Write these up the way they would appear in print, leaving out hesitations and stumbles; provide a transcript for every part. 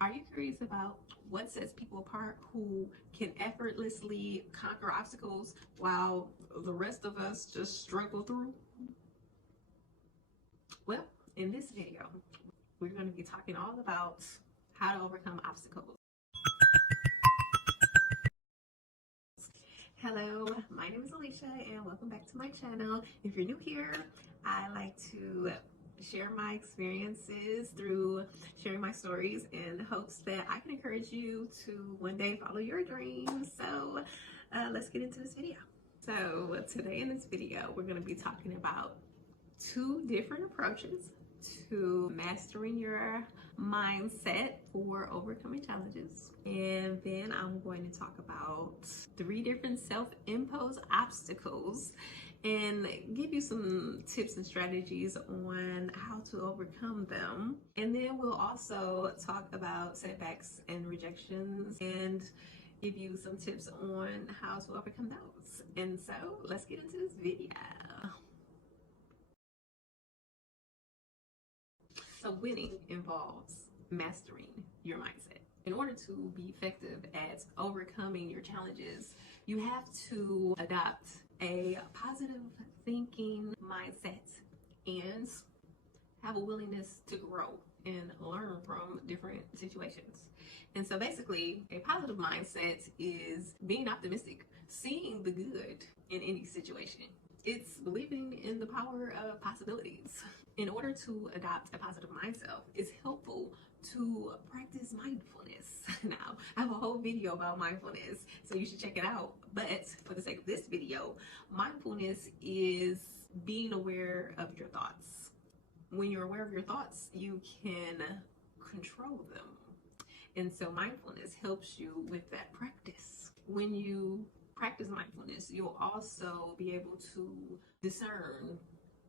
Are you curious about what sets people apart who can effortlessly conquer obstacles while the rest of us just struggle through? Well, in this video, we're going to be talking all about how to overcome obstacles. Hello, my name is Alicia and welcome back to my channel. If you're new here, I like to share my experiences through sharing my stories in hopes that I can encourage you to one day follow your dreams. So let's get into this video. So today in this video, we're going to be talking about two different approaches to mastering your mindset for overcoming challenges. And then I'm going to talk about 3 different self-imposed obstacles and give you some tips and strategies on how to overcome them. And then we'll also talk about setbacks and rejections and give you some tips on how to overcome those. And so let's get into this video. So winning involves mastering your mindset. In order to be effective at overcoming your challenges, you have to adopt a positive thinking mindset and have a willingness to grow and learn from different situations. And so basically, a positive mindset is being optimistic, seeing the good in any situation. It's believing in the power of possibilities. In order to adopt a positive mindset, it's helpful to practice mindfulness. Now, I have a whole video about mindfulness, so you should check it out. But for the sake of this video, mindfulness is being aware of your thoughts. When you're aware of your thoughts, you can control them. And so mindfulness helps you with that practice. When you practice mindfulness, you'll also be able to discern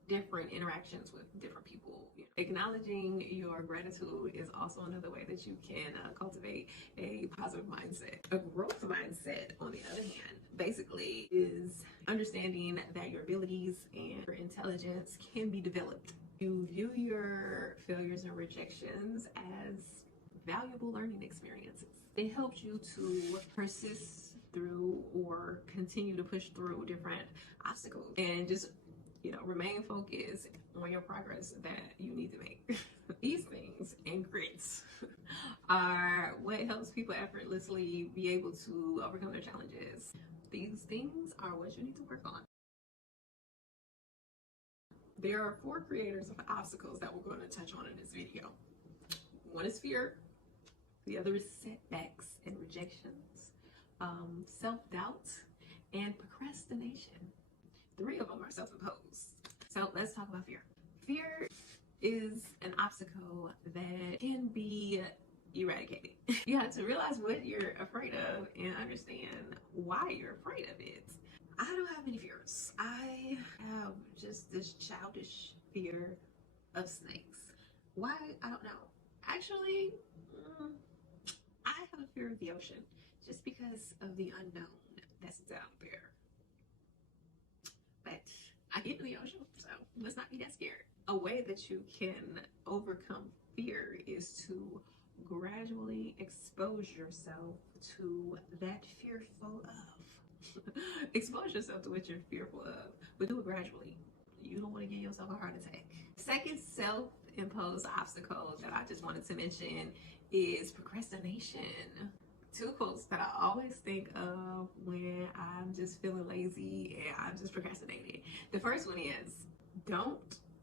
different interactions with different people. Acknowledging your gratitude is also another way that you can cultivate a positive mindset. A growth mindset, on the other hand, basically is understanding that your abilities and your intelligence can be developed. You view your failures and rejections as valuable learning experiences. It helps you to persist through or continue to push through different obstacles and just remain focused on your progress that you need to make. These things and grits are what helps people effortlessly be able to overcome their challenges. These things are what you need to work on. There are 4 creators of obstacles that we're going to touch on in this video. One is fear, the other is setbacks and rejections, self-doubt, and procrastination. 3 of them are self-imposed. So let's talk about fear. Fear is an obstacle that can be eradicated. You have to realize what you're afraid of and understand why you're afraid of it. I don't have any fears. I have just this childish fear of snakes. Why? I don't know. Actually, I have a fear of the ocean just because of the unknown that's down there. But I get in the ocean, so let's not be that scared. A way that you can overcome fear is to gradually expose yourself to that fearful of. Expose yourself to what you're fearful of, but do it gradually. You don't want to give yourself a heart attack. Second self-imposed obstacle that I just wanted to mention is procrastination. 2 quotes that I always think of when I'm just feeling lazy and I'm just procrastinating. The first one is, don't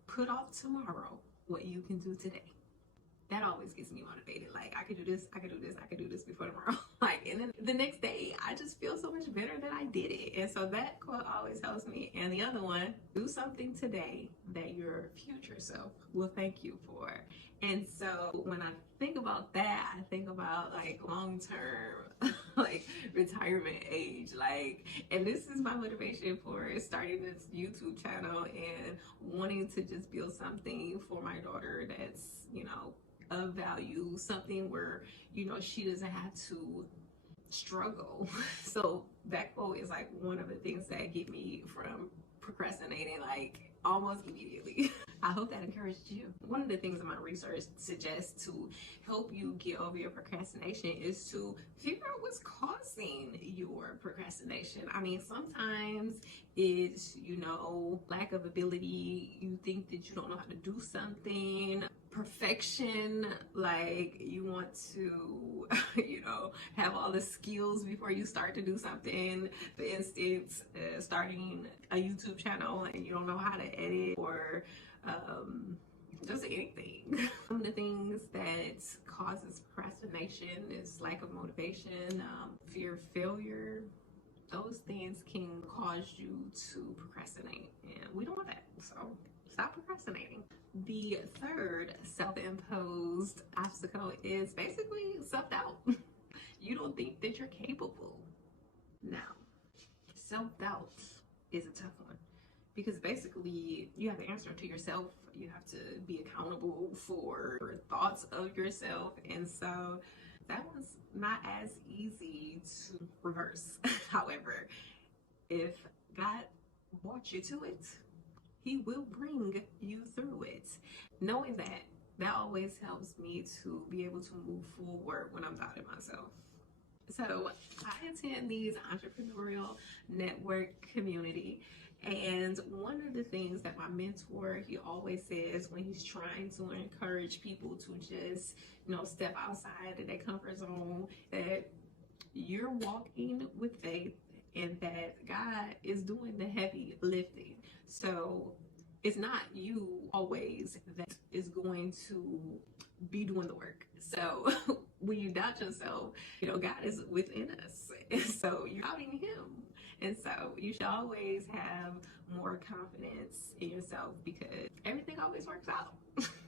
put off tomorrow what you can do today. That always gets me motivated. Like, I could do this, I could do this, I could do this before tomorrow. And then the next day, I just feel so much better that I did it. And so that quote always helps me. And the other one, do something today that your future self will thank you for. And so when I think about that, I think about long-term, retirement age. And this is my motivation for starting this YouTube channel and wanting to just build something for my daughter that's, of value, something where, she doesn't have to struggle. So that quote is one of the things that get me from procrastinating almost immediately. I hope that encouraged you. One of the things my research suggests to help you get over your procrastination is to figure out what's causing your procrastination. I mean, sometimes it's, lack of ability. You think that you don't know how to do something. Perfection, like you want to, have all the skills before you start to do something. For instance, starting a YouTube channel and you don't know how to edit, or just anything. Some of the things that causes procrastination is lack of motivation, fear of failure. Those things can cause you to procrastinate, and we don't want that. So stop procrastinating. The third self-imposed obstacle is basically self-doubt. You don't think that you're capable. Now, self-doubt is a tough one, because basically you have to answer to yourself. You have to be accountable for thoughts of yourself, and so that one's not as easy to reverse. However, if God brought you to it, He will bring you through it. Knowing that always helps me to be able to move forward when I'm doubting myself. So I attend these entrepreneurial network community, and one of the things that my mentor, he always says when he's trying to encourage people to just, step outside of their comfort zone, that you're walking with faith and that God is doing the heavy lifting. So it's not you always that is going to be doing the work. So when you doubt yourself, God is within us. And so you're doubting Him. And so you should always have more confidence in yourself, because everything always works out.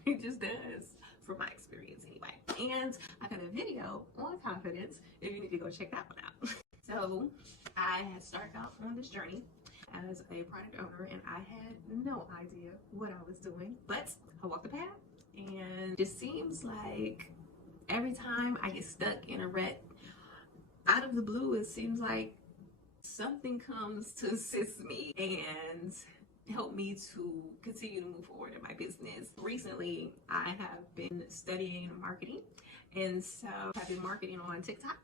It just does, from my experience anyway. And I got a video on confidence if you need to go check that one out. So I had started out on this journey as a product owner, and I had no idea what I was doing, but I walked the path, and it seems like every time I get stuck in a rut, out of the blue, it seems like something comes to assist me and help me to continue to move forward in my business. Recently, I have been studying marketing, and so I've been marketing on TikTok,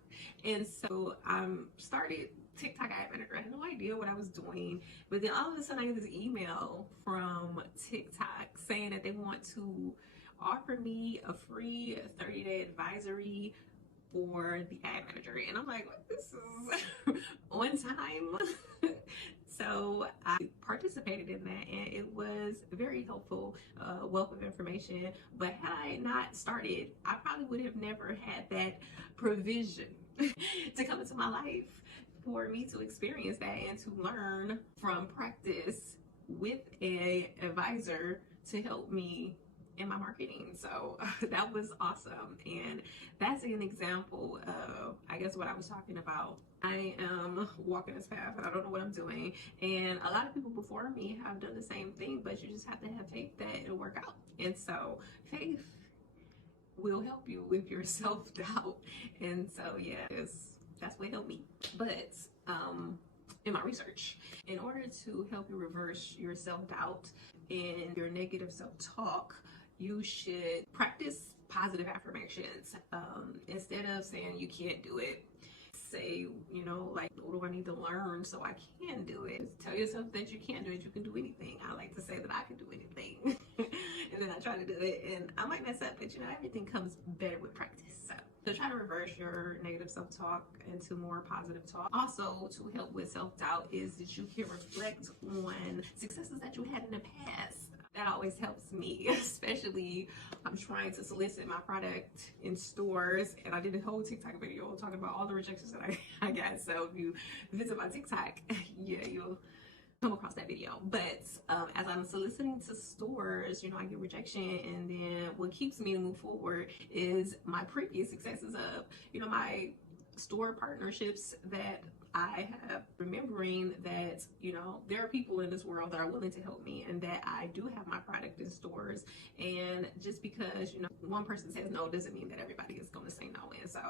and so I started TikTok ad manager. I had no idea what I was doing, but then all of a sudden I get this email from TikTok saying that they want to offer me a free 30-day advisory for the ad manager, and I'm like, what, this is on time. So I participated in that, and it was a very helpful wealth of information. But had I not started, I probably would have never had that provision to come into my life for me to experience that and to learn from practice with an advisor to help me in my marketing. So that was awesome, and that's an example of, I guess, what I was talking about. I am walking this path and I don't know what I'm doing, and a lot of people before me have done the same thing, but you just have to have faith that it'll work out. And so faith will help you with your self-doubt, and so that's what helped me. But in my research, in order to help you reverse your self-doubt and your negative self-talk, you should practice positive affirmations. Instead of saying you can't do it, say, like, what do I need to learn so I can do it? Tell yourself that you can do it. You can do anything. I like to say that I can do anything. And then I try to do it, and I might mess up, but everything comes better with practice. So try to reverse your negative self-talk into more positive talk. Also, to help with self-doubt is that you can reflect on successes that you had in the past. That always helps me, especially I'm trying to solicit my product in stores, and I did a whole TikTok video talking about all the rejections that I got. So if you visit my TikTok, you'll come across that video. But as I'm soliciting to stores, I get rejection, and then what keeps me to move forward is my previous successes of, my store partnerships that I have, remembering that, there are people in this world that are willing to help me, and that I do have my product in stores. And just because, one person says no doesn't mean that everybody is going to say no. And so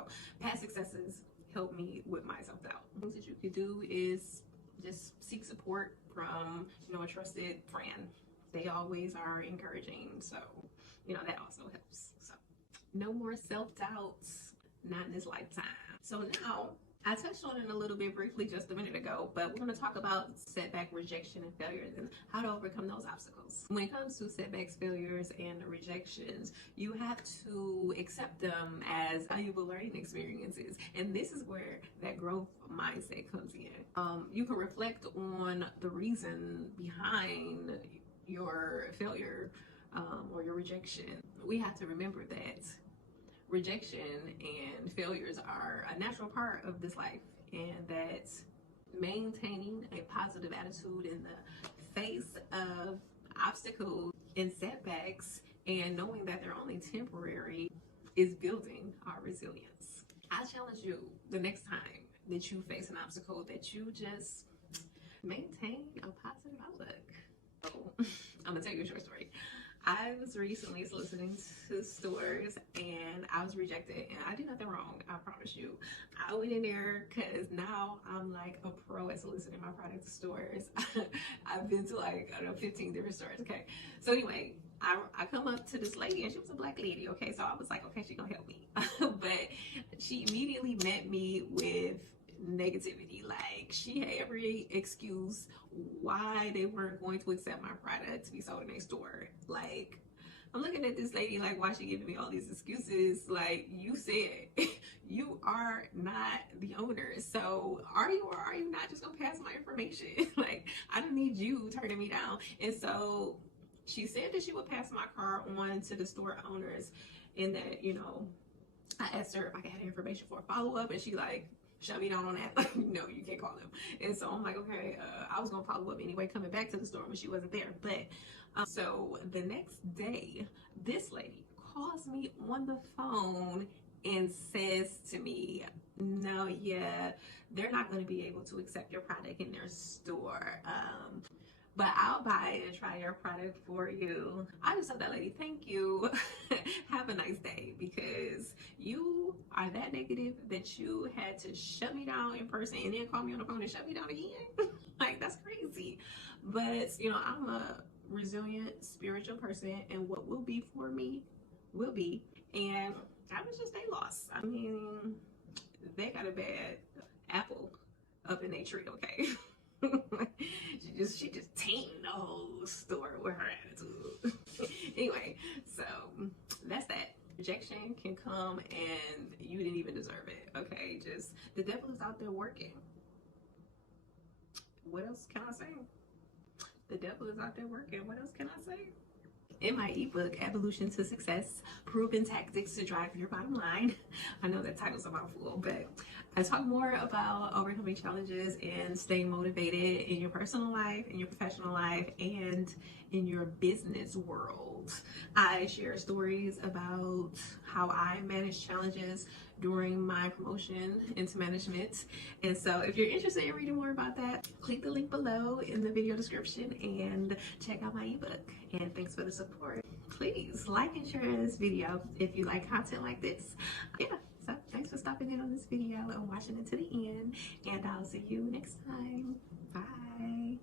past successes help me with my self-doubt. Things that you could do is just seek support from, a trusted friend. They always are encouraging. So, you know, that also helps. So, no more self-doubts, not in this lifetime. So now, I touched on it a little bit briefly just a minute ago, but we're going to talk about setback, rejection, and failures and how to overcome those obstacles. When it comes to setbacks, failures, and rejections, you have to accept them as valuable learning experiences. And this is where that growth mindset comes in. You can reflect on the reason behind your failure or your rejection. We have to remember that rejection and failures are a natural part of this life, and that maintaining a positive attitude in the face of obstacles and setbacks and knowing that they're only temporary is building our resilience. I challenge you the next time that you face an obstacle that you just maintain a positive outlook. So, I'm gonna tell you a short story. I was recently soliciting to stores and I was rejected, and I did nothing wrong, I promise you. I went in there because now I'm like a pro at soliciting my product to stores. I've been to like, I don't know, 15 different stores, okay? So anyway, I come up to this lady and she was a black lady, okay? So I was like, okay, she's gonna help me. But she immediately met me with negativity. Like, she had every excuse why they weren't going to accept my product to be sold in their store. Like, I'm looking at this lady like, why is she giving me all these excuses? Like, you said you are not the owner, so are you or are you not just gonna pass my information? Like, I don't need you turning me down. And so she said that she would pass my card on to the store owners, and that, you know, I asked her if I could have information for a follow-up, and she like shut me down on that. Like, no, you can't call them. And so I'm like, okay, I was gonna follow up anyway, coming back to the store when she wasn't there. But so the next day, this lady calls me on the phone and says to me, no, yeah, they're not going to be able to accept your product in their store, but I'll buy it and try your product for you. I just told that lady, thank you. Have a nice day, because you are that negative that you had to shut me down in person and then call me on the phone and shut me down again. Like, that's crazy. But, you know, I'm a resilient spiritual person, and what will be for me will be. And that was just their loss. I mean, they got a bad apple up in their tree, okay? she just tainted the whole store with her attitude. Anyway, so that's that. Rejection can come and you didn't even deserve it, okay? Just, the devil is out there working. What else can I say? The devil is out there working. What else can I say? In my ebook, Evolution to Success, Proven Tactics to Drive Your Bottom Line. I know that title's a mouthful, but I talk more about overcoming challenges and staying motivated in your personal life, in your professional life, and in your business world. I share stories about how I manage challenges during my promotion into management. And so if you're interested in reading more about that, click the link below in the video description and check out my ebook. And thanks for the support. Please like and share this video if you like content like this. Yeah, so thanks for stopping in on this video and watching it to the end. And I'll see you next time. Bye.